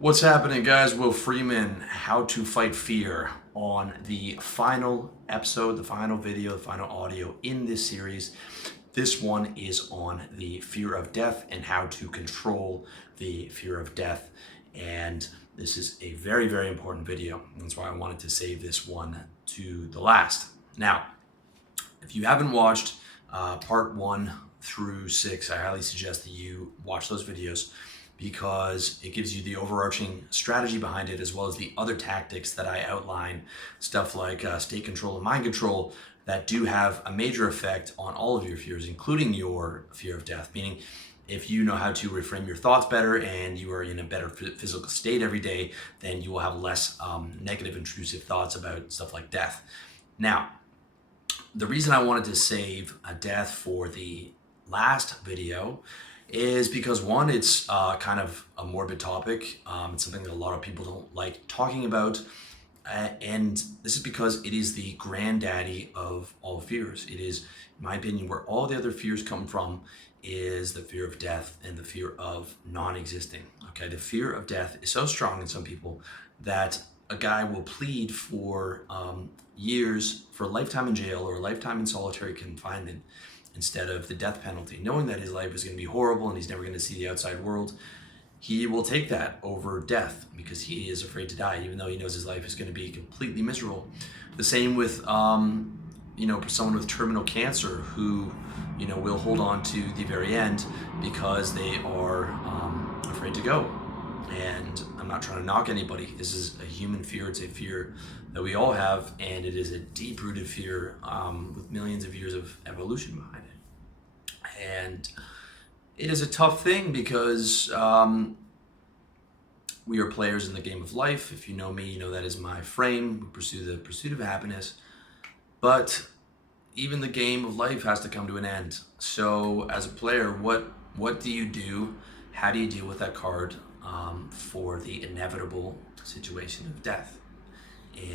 What's happening, guys? Will Freeman, How to Fight Fear, on the final episode, the final video, the final audio in this series. This one is on the fear of death and how to control the fear of death. And this is a very, very important video. That's why I wanted to save this one to the last. Now, if you haven't watched part 1 through 6, I highly suggest that you watch those videos because it gives you the overarching strategy behind it, as well as the other tactics that I outline, stuff like state control and mind control, that do have a major effect on all of your fears, including your fear of death. Meaning, if you know how to reframe your thoughts better and you are in a better physical state every day, then you will have less negative, intrusive thoughts about stuff like death. Now, the reason I wanted to save a death for the last video is because, one, it's kind of a morbid topic. It's something that a lot of people don't like talking about. And this is because it is the granddaddy of all fears. It is, in my opinion, where all the other fears come from is the fear of death and the fear of non-existing. Okay, the fear of death is so strong in some people that a guy will plead for years, for a lifetime in jail or a lifetime in solitary confinement instead of the death penalty, knowing that his life is going to be horrible and he's never going to see the outside world. He will take that over death because he is afraid to die, even though he knows his life is going to be completely miserable. The same with, someone with terminal cancer who, will hold on to the very end because they are afraid to go. And I'm not trying to knock anybody. This is a human fear. It's a fear that we all have, and it is a deep-rooted fear with millions of years of evolution behind it. And it is a tough thing because we are players in the game of life. If you know me, you know that is my frame. We pursue the pursuit of happiness. But even the game of life has to come to an end. So as a player, what do you do? How do you deal with that card for the inevitable situation of death?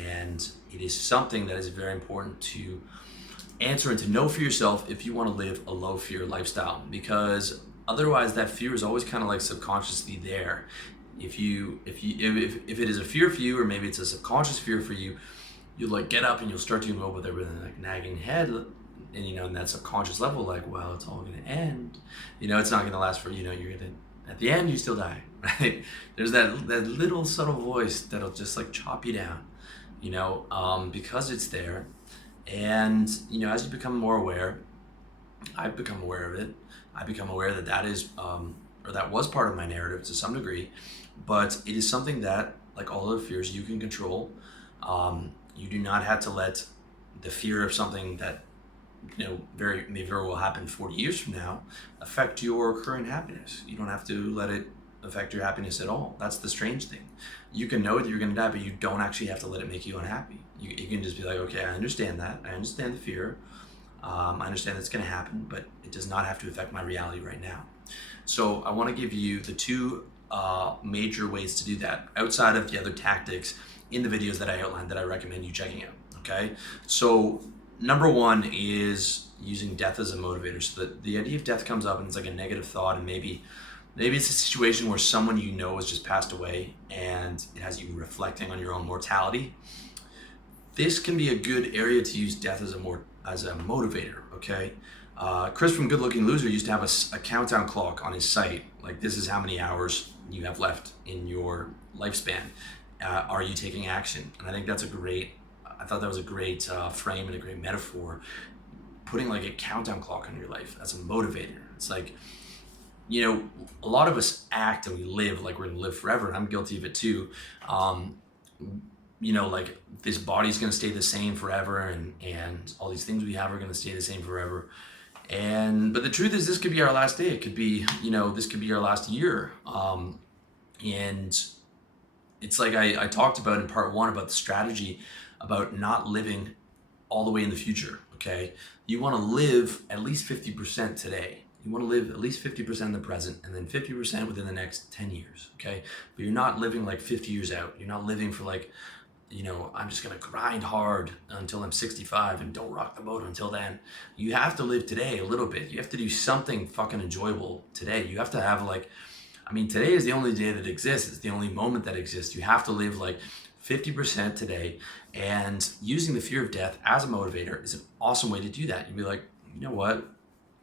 And it is something that is very important to answer and to know for yourself if you want to live a low fear lifestyle, because otherwise that fear is always kind of like subconsciously there. If it is a fear for you, or maybe it's a subconscious fear for you, you'll like get up and you'll start to go with everything like nagging head, and in that subconscious level, like, well, it's all gonna end. It's not gonna last for, you're gonna, at the end you still die, right? There's that little subtle voice that'll just like chop you down, because it's there. And as you become more aware, I've become aware of it. I become aware that that is, or that was part of my narrative to some degree, but it is something that, like all other fears, you can control. You do not have to let the fear of something that may very well happen 40 years from now affect your current happiness. You don't have to let it affect your happiness at all. That's the strange thing. You can know that you're going to die, but you don't actually have to let it make you unhappy. You can just be like, okay, I understand that. I understand the fear. I understand that's going to happen, but it does not have to affect my reality right now. So I want to give you the two major ways to do that outside of the other tactics in the videos that I outlined that I recommend you checking out. Okay, so number one is using death as a motivator. So that the idea of death comes up and it's like a negative thought, and maybe it's a situation where someone has just passed away and it has you reflecting on your own mortality. This can be a good area to use death as a motivator. Okay, Chris from Good Looking Loser used to have a countdown clock on his site. Like, this is how many hours you have left in your lifespan. Are you taking action? And I think I thought that was a great frame and a great metaphor. Putting like a countdown clock on your life as a motivator. It's like, a lot of us act and we live like we're gonna live forever, and I'm guilty of it too. Like, this body's gonna stay the same forever, and all these things we have are gonna stay the same forever. But the truth is, this could be our last day. It could be, this could be our last year. And it's like I talked about in part 1 about the strategy about not living all the way in the future. Okay, you want to live at least 50% today. You want to live at least 50% in the present, and then 50% within the next 10 years. Okay, but you're not living like 50 years out. You're not living for like, I'm just gonna grind hard until I'm 65 and don't rock the boat until then. You have to live today a little bit. You have to do something fucking enjoyable today. You have to have like I mean, today is the only day that exists. It's the only moment that exists. You have to live like 50% today. And using the fear of death as a motivator is an awesome way to do that. You'd be like, you know what?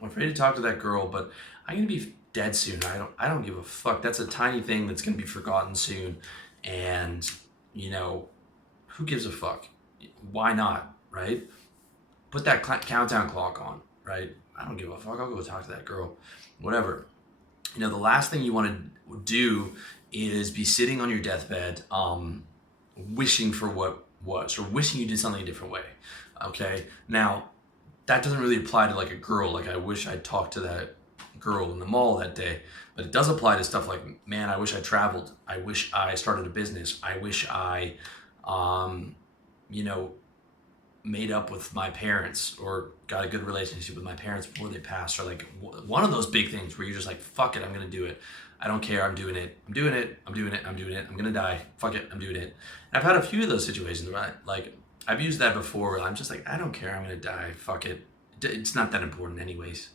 I'm afraid to talk to that girl, but I'm gonna be dead soon. I don't give a fuck. That's a tiny thing that's gonna be forgotten soon. And who gives a fuck? Why not, right? Put that countdown clock on, right? I don't give a fuck. I'll go talk to that girl, whatever. The last thing you want to do is be sitting on your deathbed, wishing for what was, or wishing you did something a different way. Okay, now that doesn't really apply to like a girl. Like, I wish I talked to that girl in the mall that day, but it does apply to stuff like, man, I wish I traveled. I wish I started a business. I wish I, you know, made up with my parents or got a good relationship with my parents before they passed, or like one of those big things where you're just like, fuck it, I'm gonna do it. I don't care, I'm doing it. I'm doing it. I'm doing it. I'm doing it. I'm gonna die. Fuck it, I'm doing it. And I've had a few of those situations where I've used that before where I'm just like, I don't care, I'm gonna die. Fuck it. It's not that important anyways,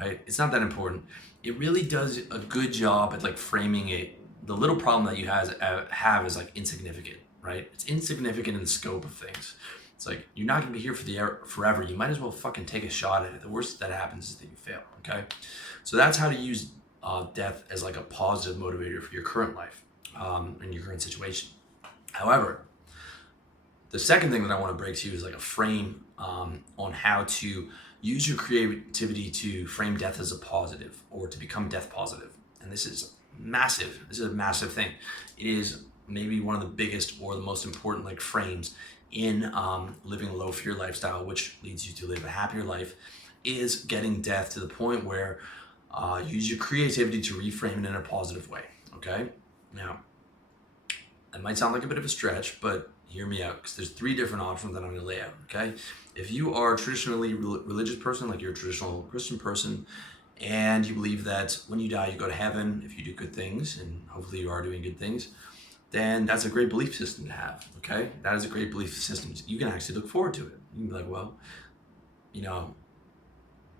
right? It's not that important. It really does a good job at like framing it. The little problem that you have is like insignificant, right? It's insignificant in the scope of things. It's like, you're not gonna be here forever. You might as well fucking take a shot at it. The worst that happens is that you fail, okay? So that's how to use death as like a positive motivator for your current life and your current situation. However, the second thing that I wanna break to you is like a frame on how to use your creativity to frame death as a positive or to become death positive. And this is massive. This is a massive thing. It is maybe one of the biggest or the most important like frames in living a low fear lifestyle, which leads you to live a happier life, is getting death to the point where use your creativity to reframe it in a positive way, okay? Now, it might sound like a bit of a stretch, but hear me out, because there's 3 different options that I'm gonna lay out, okay? If you are a traditionally religious person, like you're a traditional Christian person, and you believe that when you die, you go to heaven if you do good things, and hopefully you are doing good things, then that's a great belief system to have, okay? That is a great belief system. You can actually look forward to it. You can be like, well,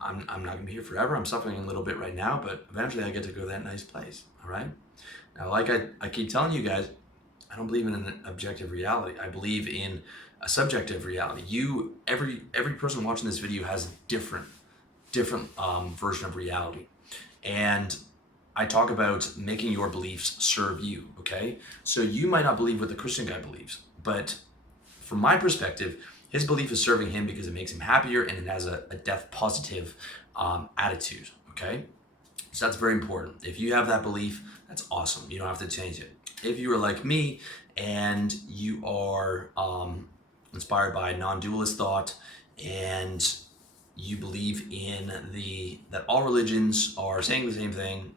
I'm not gonna be here forever. I'm suffering a little bit right now, but eventually I get to go to that nice place, all right? Now, like I keep telling you guys, I don't believe in an objective reality. I believe in a subjective reality. Every person watching this video has a different version of reality. And I talk about making your beliefs serve you, okay? So you might not believe what the Christian guy believes, but from my perspective, his belief is serving him because it makes him happier and it has a death positive attitude, okay? So that's very important. If you have that belief, that's awesome. You don't have to change it. If you are like me and you are inspired by non-dualist thought and you believe in that all religions are saying the same thing,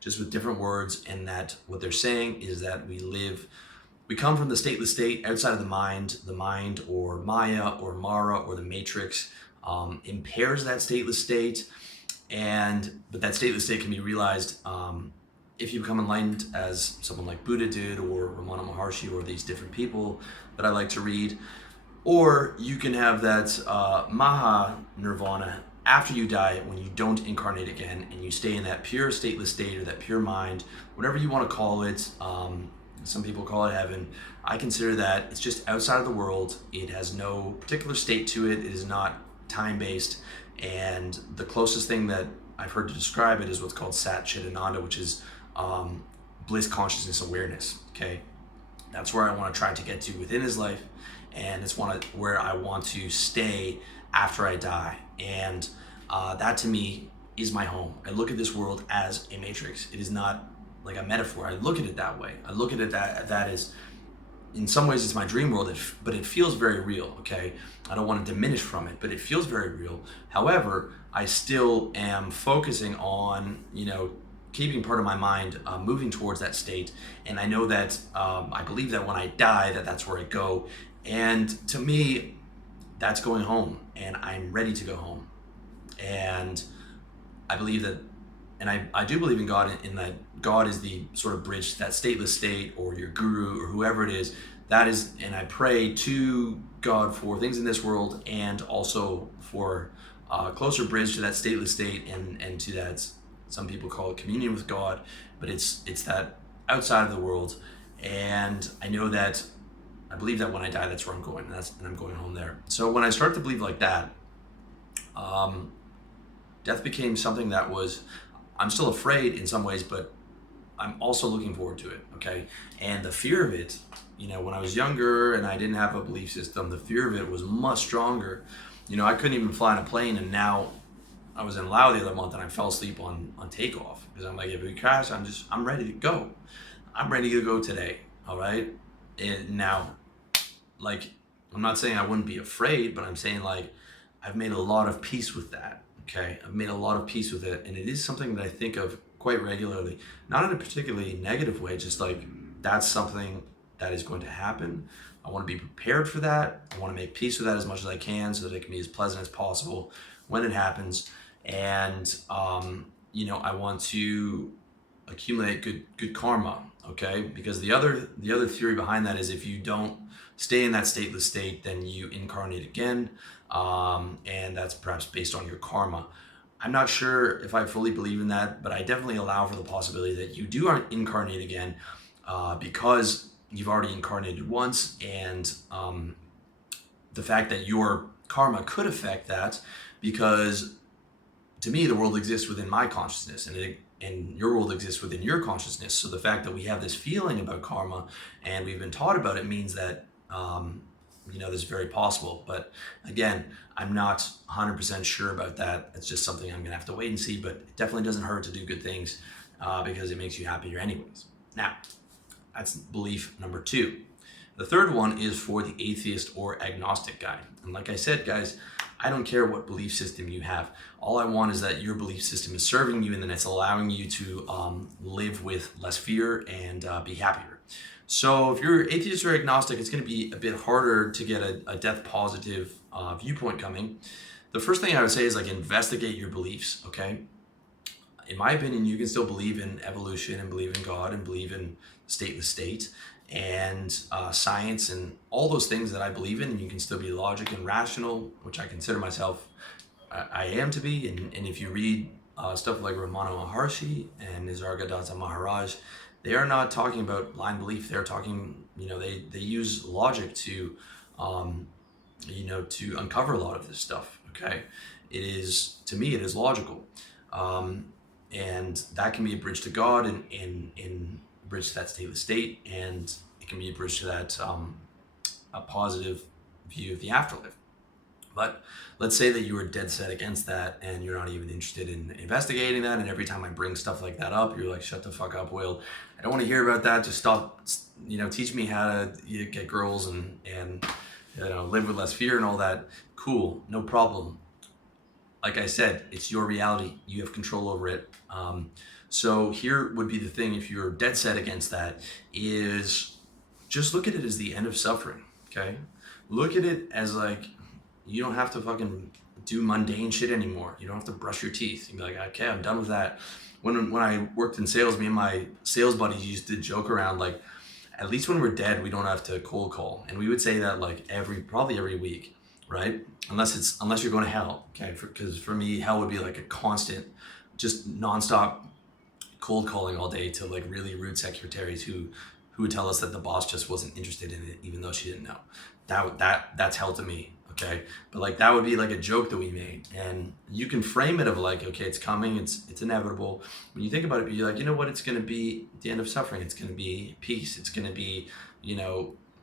just with different words, and that what they're saying is that we come from the stateless state outside of the mind or Maya or Mara or the Matrix impairs that stateless state, but that stateless state can be realized if you become enlightened, as someone like Buddha did, or Ramana Maharshi, or these different people that I like to read. Or you can have that Maha Nirvana after you die, when you don't incarnate again and you stay in that pure stateless state or that pure mind, whatever you want to call it. Some people call it heaven. I consider that it's just outside of the world. It has no particular state to it. It is not time-based. And the closest thing that I've heard to describe it is what's called Sat Chit Ananda, which is bliss consciousness awareness, okay? That's where I want to try to get to within his life. And it's where I want to stay after I die. And that to me is my home. I look at this world as a matrix. It is not like a metaphor. I look at it that way. I look at it that is, in some ways it's my dream world, but it feels very real, okay? I don't want to diminish from it, but it feels very real. However, I still am focusing on, keeping part of my mind moving towards that state. And I know that, I believe that when I die, that's where I go. And to me, that's going home, and I'm ready to go home. And I believe that, and I do believe in God, in that God is the sort of bridge to that stateless state, or your guru, or whoever it is. That is, and I pray to God for things in this world, and also for a closer bridge to that stateless state and to that Some people call it communion with God, but it's that outside of the world. And I know that I believe that when I die, that's where I'm going, and I'm going home there. So when I started to believe like that, death became something that was, I'm still afraid in some ways, but I'm also looking forward to it, okay? And the fear of it, when I was younger and I didn't have a belief system, the fear of it was much stronger. I couldn't even fly on a plane, and now I was in Laos the other month and I fell asleep on takeoff because I'm like, if we crash, I'm ready to go. I'm ready to go today, all right? And now, like, I'm not saying I wouldn't be afraid, but I'm saying, like, I've made a lot of peace with that, okay? I've made a lot of peace with it, and it is something that I think of quite regularly, not in a particularly negative way, just like that's something that is going to happen. I want to be prepared for that. I want to make peace with that as much as I can so that it can be as pleasant as possible when it happens. And, I want to accumulate good karma, okay? Because the other theory behind that is if you don't stay in that stateless state, then you incarnate again, and that's perhaps based on your karma. I'm not sure if I fully believe in that, but I definitely allow for the possibility that you do incarnate again, because you've already incarnated once, and the fact that your karma could affect that, because to me the world exists within my consciousness, and your world exists within your consciousness. So the fact that we have this feeling about karma and we've been taught about it means that this is very possible. But again, I'm not 100% sure about that. It's just something I'm gonna have to wait and see, but it definitely doesn't hurt to do good things because it makes you happier anyways. Now, that's belief number 2. The third one is for the atheist or agnostic guy. And like I said, guys, I don't care what belief system you have. All I want is that your belief system is serving you and then it's allowing you to live with less fear and be happier. So if you're atheist or agnostic, it's going to be a bit harder to get a death positive viewpoint coming. The first thing I would say is, like, investigate your beliefs, okay? In my opinion, you can still believe in evolution and believe in God and believe in stateless state and science and all those things that I believe in, and you can still be logic and rational, which I consider myself, I am to be. And if you read stuff like Ramana Maharshi and Nisargadatta Maharaj, they are not talking about blind belief. They're talking, they use logic to, to uncover a lot of this stuff, okay? To me, it is logical. And that can be a bridge to God and bridge to that stateless state, and it can be a bridge to that a positive view of the afterlife. But let's say that you are dead set against that and you're not even interested in investigating that, and every time I bring stuff like that up, you're like, shut the fuck up, Will. I don't want to hear about that. Just stop, teach me how to get girls and live with less fear and all that. Cool, no problem. Like I said, it's your reality. You have control over it. So here would be the thing, if you're dead set against that, is just look at it as the end of suffering, okay? Look at it as, like, you don't have to fucking do mundane shit anymore. You don't have to brush your teeth. You'd be like, okay, I'm done with that. When I worked in sales, me and my sales buddies used to joke around, like, at least when we're dead, we don't have to cold call. And we would say that, like, probably every week, right? Unless you're going to hell, okay? Because for me, hell would be like a constant, just nonstop cold calling all day to, like, really rude secretaries who would tell us that the boss just wasn't interested in it, even though she didn't know. That's hell to me, okay? But, like, that would be like a joke that we made, and you can frame it of, like, okay, it's coming, it's inevitable. When you think about it, you're like, you know what? It's going to be the end of suffering. It's going to be peace. It's going to be,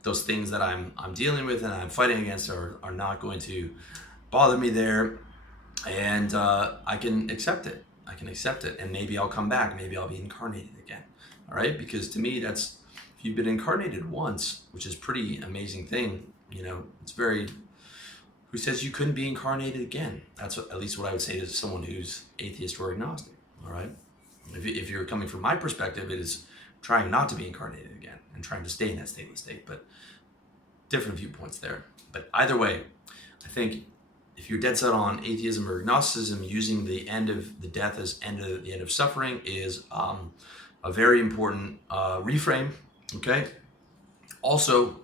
those things that I'm dealing with and I'm fighting against are not going to bother me there, and I can accept it. And maybe I'll come back. Maybe I'll be incarnated again. All right? Because to me, if you've been incarnated once, which is a pretty amazing thing, it's very, who says you couldn't be incarnated again? That's at least what I would say to someone who's atheist or agnostic. All right? If you're coming from my perspective, it is trying not to be incarnated again and trying to stay in that stateless state, but different viewpoints there. But either way, I think if you're dead set on atheism or agnosticism, using the end of the death as the end of suffering is a very important reframe, okay? Also,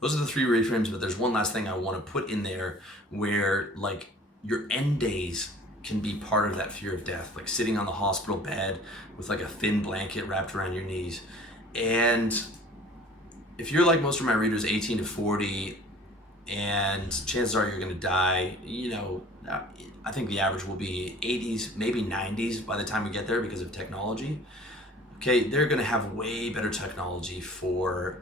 those are the 3 reframes, but there's one last thing I want to put in there where, like, your end days can be part of that fear of death, like sitting on the hospital bed with like a thin blanket wrapped around your knees. And if you're like most of my readers, 18 to 40, and chances are you're going to die, I think the average will be 80s, maybe 90s by the time we get there because of technology. Okay, they're going to have way better technology for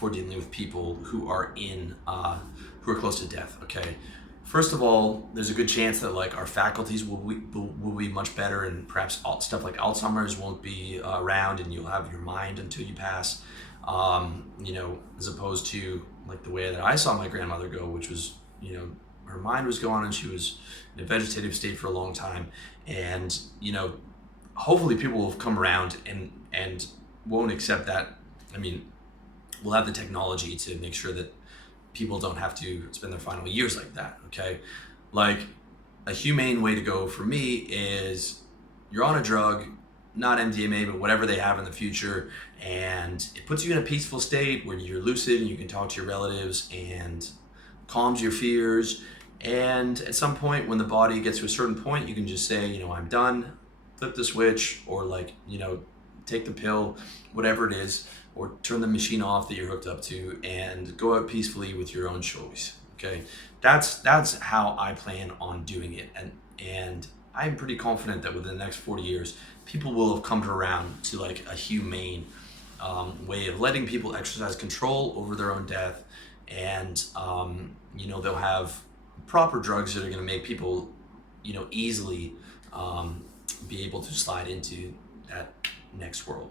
dealing with people who are who are close to death. Okay, first of all, there's a good chance that like our faculties will be much better, and perhaps stuff like Alzheimer's won't be around, and you'll have your mind until you pass. As opposed to like the way that I saw my grandmother go, which was, her mind was gone and she was in a vegetative state for a long time. And, hopefully people will come around and won't accept that. I mean, we'll have the technology to make sure that people don't have to spend their final years like that. Okay. Like a humane way to go for me is you're on a drug, not MDMA, but whatever they have in the future, and it puts you in a peaceful state where you're lucid and you can talk to your relatives and calms your fears. And at some point when the body gets to a certain point, you can just say, I'm done, flip the switch, or like, take the pill, whatever it is, or turn the machine off that you're hooked up to and go out peacefully with your own choice. Okay. That's how I plan on doing it. And I'm pretty confident that within the next 40 years, people will have come around to like a humane way of letting people exercise control over their own death. And, they'll have proper drugs that are going to make people, easily be able to slide into that next world.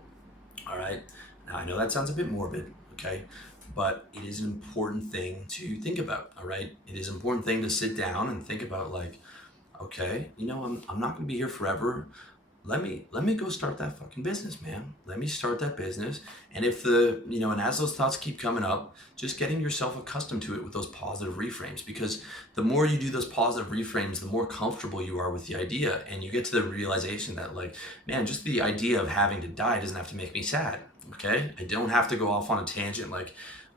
All right. Now, I know that sounds a bit morbid, okay? But it is an important thing to think about, all right? It is an important thing to sit down and think about like, okay, I'm not going to be here forever. Let me go start that fucking business, man. Let me start that business. And if and as those thoughts keep coming up, just getting yourself accustomed to it with those positive reframes, because the more you do those positive reframes, the more comfortable you are with the idea. And you get to the realization that like, man, just the idea of having to die doesn't have to make me sad. Okay. I don't have to go off on a tangent like,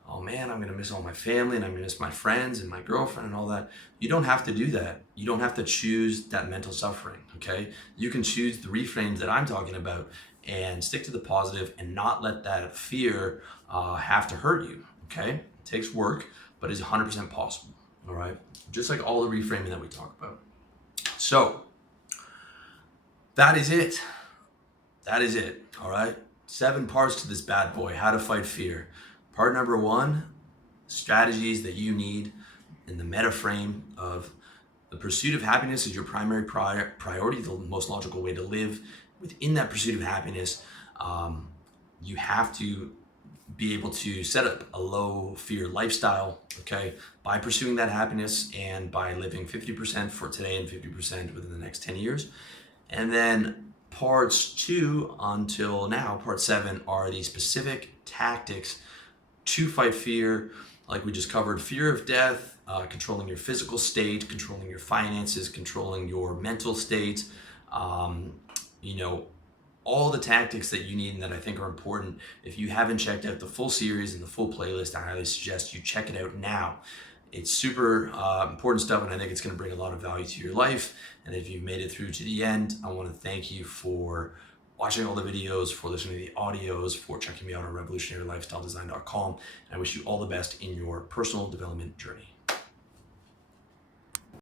oh man, I'm going to miss all my family and I'm going to miss my friends and my girlfriend and all that. You don't have to do that. You don't have to choose that mental suffering, okay? You can choose the reframes that I'm talking about and stick to the positive and not let that fear have to hurt you, okay? It takes work, but it's 100% possible, all right? Just like all the reframing that we talk about. So, that is it. That is it, all right? 7 parts to this bad boy, how to fight fear. Part number 1, strategies that you need in the meta frame of the pursuit of happiness is your primary priority, the most logical way to live. Within that pursuit of happiness, you have to be able to set up a low fear lifestyle, okay, by pursuing that happiness and by living 50% for today and 50% within the next 10 years. And then parts 2 until now, part 7, are the specific tactics to fight fear, like we just covered: fear of death, controlling your physical state, controlling your finances, controlling your mental state, all the tactics that you need and that I think are important. If you haven't checked out the full series and the full playlist, I highly suggest you check it out now. It's super important stuff, and I think it's going to bring a lot of value to your life. And if you've made it through to the end, I want to thank you for watching all the videos, for listening to the audios, for checking me out on revolutionarylifestyledesign.com. And I wish you all the best in your personal development journey.